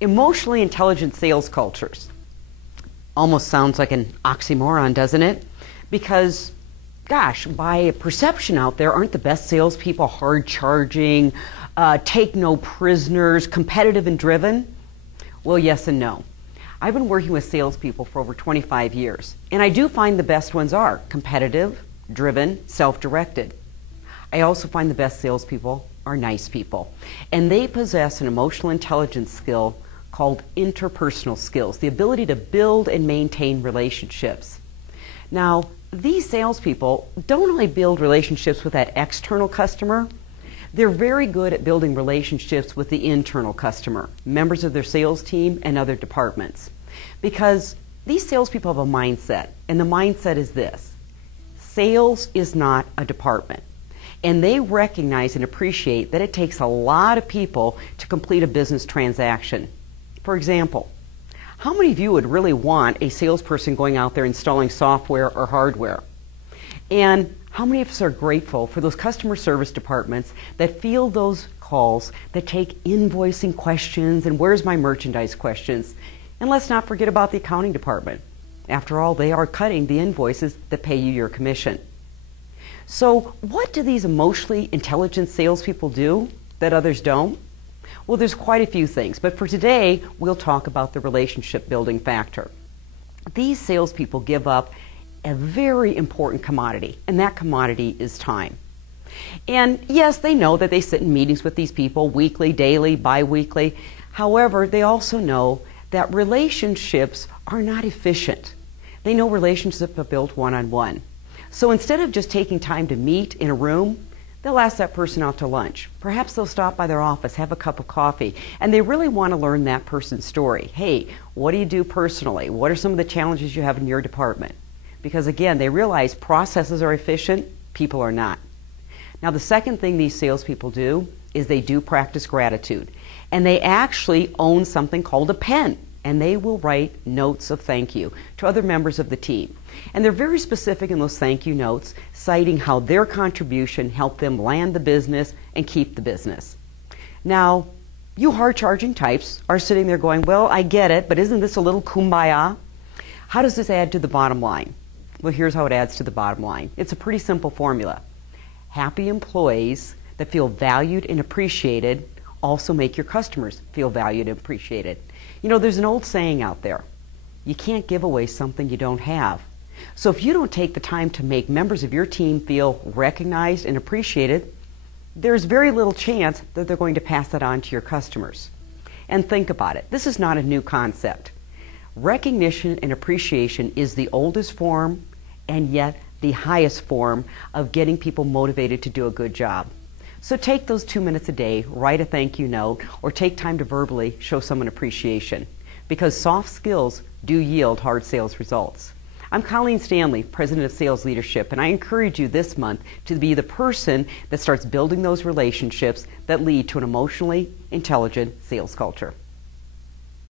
Emotionally intelligent sales cultures. Almost sounds like an oxymoron, doesn't it? Because, gosh, by perception out there, aren't the best salespeople hard charging, take no prisoners, competitive and driven? Well, yes and no. I've been working with salespeople for over 25 years, and I do find the best ones are competitive, driven, self-directed. I also find the best salespeople are nice people, and they possess an emotional intelligence skill called interpersonal skills, the ability to build and maintain relationships. Now, these salespeople don't only build relationships with that external customer, they're very good at building relationships with the internal customer, members of their sales team and other departments. Because these salespeople have a mindset, and the mindset is this: sales is not a department. And they recognize and appreciate that it takes a lot of people to complete a business transaction. For example, how many of you would really want a salesperson going out there installing software or hardware? And how many of us are grateful for those customer service departments that field those calls, that take invoicing questions and where's my merchandise questions? And let's not forget about the accounting department. After all, they are cutting the invoices that pay you your commission. So what do these emotionally intelligent salespeople do that others don't? Well, there's quite a few things, but for today, we'll talk about the relationship building factor. These salespeople give up a very important commodity, and that commodity is time. And yes, they know that they sit in meetings with these people weekly, daily, bi-weekly. However, they also know that relationships are not efficient. They know relationships are built one-on-one. So instead of just taking time to meet in a room, they'll ask that person out to lunch. Perhaps they'll stop by their office, have a cup of coffee, and they really want to learn that person's story. Hey, what do you do personally? What are some of the challenges you have in your department? Because again, they realize processes are efficient, people are not. Now, the second thing these salespeople do is they do practice gratitude. And they actually own something called a pen. And they will write notes of thank you to other members of the team. And they're very specific in those thank you notes, citing how their contribution helped them land the business and keep the business. Now, you hard-charging types are sitting there going, well, I get it, but isn't this a little kumbaya? How does this add to the bottom line? Well, here's how it adds to the bottom line. It's a pretty simple formula. Happy employees that feel valued and appreciated also make your customers feel valued and appreciated. You know, there's an old saying out there: you can't give away something you don't have. So if you don't take the time to make members of your team feel recognized and appreciated, there's very little chance that they're going to pass that on to your customers. And think about it. This is not a new concept. Recognition and appreciation is the oldest form and yet the highest form of getting people motivated to do a good job. So take those 2 minutes a day, write a thank you note, or take time to verbally show someone appreciation, because soft skills do yield hard sales results. I'm Colleen Stanley, President of Sales Leadership, and I encourage you this month to be the person that starts building those relationships that lead to an emotionally intelligent sales culture.